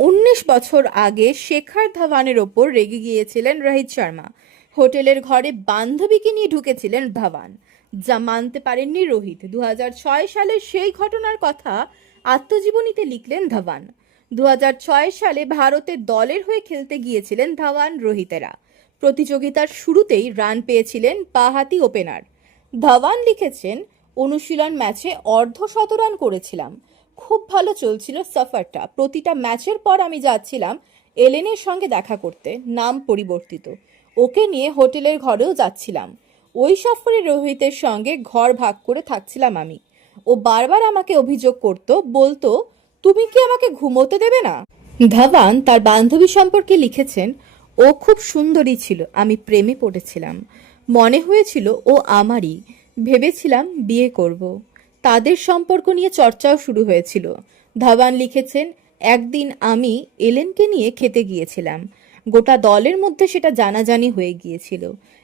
উনিশ বছর আগে শেখর ধাওয়ানের ওপর রেগে গিয়েছিলেন রোহিত শর্মা। হোটেলের ঘরে বান্ধবীকে নিয়ে ঢুকেছিলেন ধাওয়ান। যা মানতে পারেননি রোহিত। দু সালের সেই ঘটনার কথা আত্মজীবনীতে লিখলেন ধাওয়ান। দু হাজার ছয় সালে ভারতের দলের হয়ে খেলতে গিয়েছিলেন ধাওয়ান রোহিতেরা। প্রতিযোগিতার শুরুতেই রান পেয়েছিলেন বাহাতি ওপেনার। ধাওয়ান লিখেছেন, অনুশীলন ম্যাচে অর্ধ শতরান করেছিলাম। খুব ভালো চলছিল সফরটা। প্রতিটা ম্যাচের পর আমি যাচ্ছিলাম এলেনের সঙ্গে দেখা করতে, নাম পরিবর্তিত। ওকে নিয়ে হোটেলের ঘরেও যাচ্ছিলাম। ওই সফরে রোহিতের সঙ্গে ঘর ভাগ করে থাকছিলাম আমি। ও বারবার আমাকে অভিযোগ করত, বলতো, তুমি কি আমাকে ঘুমোতে দেবে না? ধাবান তার বান্ধবী সম্পর্কে লিখেছেন, ও খুব সুন্দরী ছিল, আমি প্রেমে পড়েছিলাম। মনে হয়েছিল ও আমারই। ভেবেছিলাম বিয়ে করব। তাদের সম্পর্ক নিয়ে চর্চাও শুরু হয়েছিল। ধাবান লিখেছেন, একদিন আমি এলেনকে নিয়ে খেতে গিয়েছিলাম। গোটা দলের মধ্যে সেটা জানাজানি হয়ে গিয়েছিল।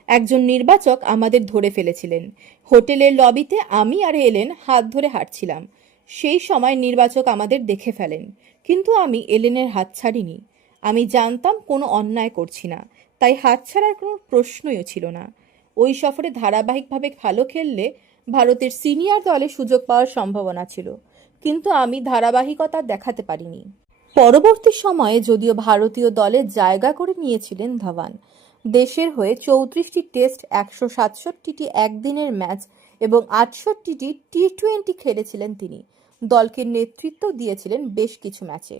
একজন নির্বাচক আমাদের ধরে ফেলেছিলেন। হোটেলের লবিতে আমি আর এলেন হাত ধরে হাঁটছিলাম। সেই সময় নির্বাচক আমাদের দেখে ফেলেন, কিন্তু আমি এলেনের হাত ছাড়িনি। আমি জানতাম কোনো অন্যায় করছি না, তাই হাত ছাড়ার কোনো প্রশ্নই ছিল না। ওই সফরে ধারাবাহিকভাবে ভালো খেললে ভারতের সিনিয়র দলে সুযোগ পাওয়ার সম্ভাবনা ছিল, কিন্তু আমি ধারাবাহিকতা দেখাতে পারিনি। পরবর্তী সময়ে যদিও ভারতীয় দলে জায়গা করে নিয়েছিলেন ধাওয়ান, দেশের হয়ে চৌত্রিশটি টেস্ট, একশো সাতষট্টিটি একদিনের ম্যাচ এবং আটষট্টিটি টি টোয়েন্টি খেলেছিলেন তিনি। দলকে নেতৃত্ব দিয়েছিলেন বেশ কিছু ম্যাচে।